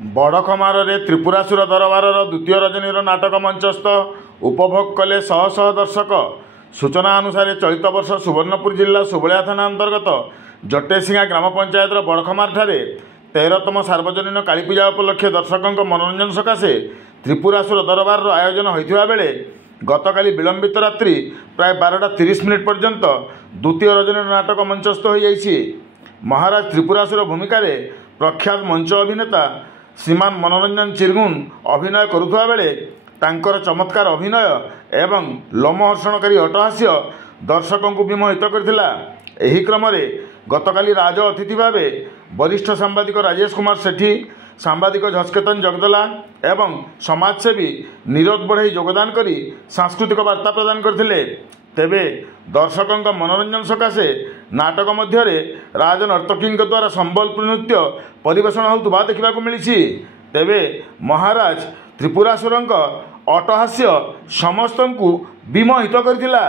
बड़खमारे त्रिपुरासुर दरबार द्वितीय रजनीर नाटक मंचस्थ उपभोग कले शह शह दर्शक। सूचना अनुसार चलित वर्ष सुवर्णपुर जिला सुबलिया थाना अंतर्गत जटेसिंगा ग्राम पंचायत बड़खमार 13तम सार्वजनीन कालीपूजा उपलक्षे दर्शकों मनोरंजन सकाशे त्रिपुरासुर दरबार आयोजन होता बेले गतकाली विलंबित रात्रि प्राय 12:30 पर्यंत द्वितीय रजनीर नाटक मंचस्थ हो जाइए। महाराज त्रिपुरासुर भूमिका प्रख्यात मंच अभिनेता श्रीमान मनोरंजन चिरगुन अभिनय करुवा बेले तांकर चमत्कार अभिनय एवं लोमहर्षणकारी अट्टहास्य दर्शकों को विमोहित करथिला। एही क्रम गतकाली राज अतिथि भावे वरिष्ठ सांबादिक राजेश कुमार सेठी, सांबादिक झस्केतन जगदला एवं समाजसेवी नीरज बढ़ई योगदान करी सांस्कृतिक वार्ता प्रदान करथिले। तेबे दर्शकों मनोरंजन सकाशे नाटक मध्य राज नर्तकी द्वारा संबलपुर नृत्य परिवेषण होता देखा मिली। तेबे महाराज त्रिपुरासुर अट्टहास्य समस्त को विमोहित करथिला।